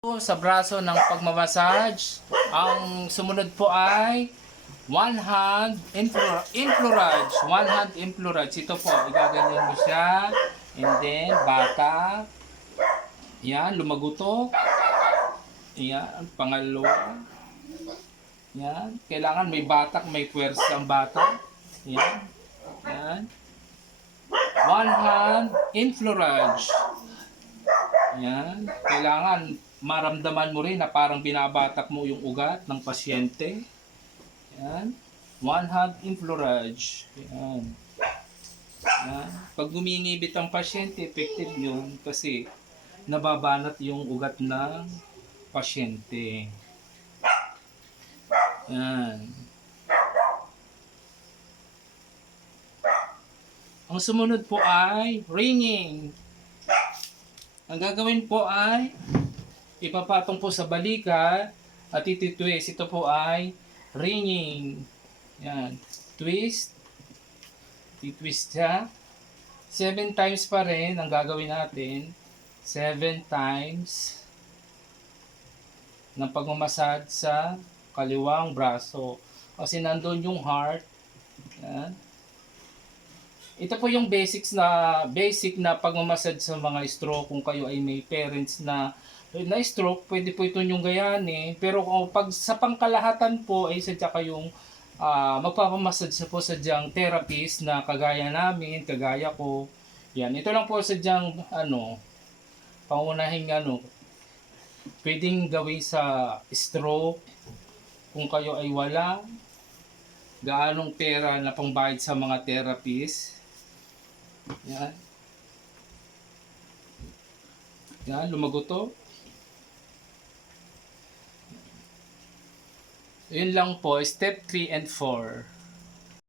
sa braso ng pagmamassage. Ang sumunod po ay one hand influ- influrage. One hand influrage. Ito po, igaganyan mo siya. And then, bata. Yan, lumagutok. Yan, pangalawa. Yan, kailangan may batak, may pwersa ang bata. Yan. Yan. One hand influrage. Yan. Kailangan maramdaman mo rin na parang binabatak mo yung ugat ng pasyente. Yan. One hand inflorage. Yan. Yan. Pag gumingibit ang pasyente, effective yun kasi nababanat yung ugat ng pasyente. Yan. Ang sumunod po ay ringing. Ang gagawin po ay ipapatong po sa balikat at ititwist. Ito po ay ringing. Yan. Twist. Titwist siya. Seven times pa rin ang gagawin natin. Seven times ng pagmamasad sa kaliwang braso. Kasi nandun yung heart. Yan. Ito po yung basics na basic na pagmamasad sa mga stroke kung kayo ay may parents na na stroke, pwede po ito yung gayanin. Pero kung pag sa pangkalahatan po ay sadya kayong uh, magpapamassage na po sadyang therapist na kagaya namin, kagaya ko. Yan, ito lang po sadyang ano, pangunahing ano, pwedeng gawin sa stroke kung kayo ay wala gaanong pera na pangbayad sa mga therapist. Yan. Yan, lumago to. Yun lang po, step 3 and 4.